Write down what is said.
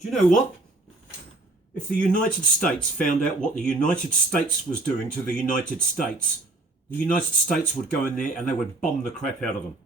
Do you know what? If the United States found out what the United States was doing to the United States would go in there and they would bomb the crap out of them.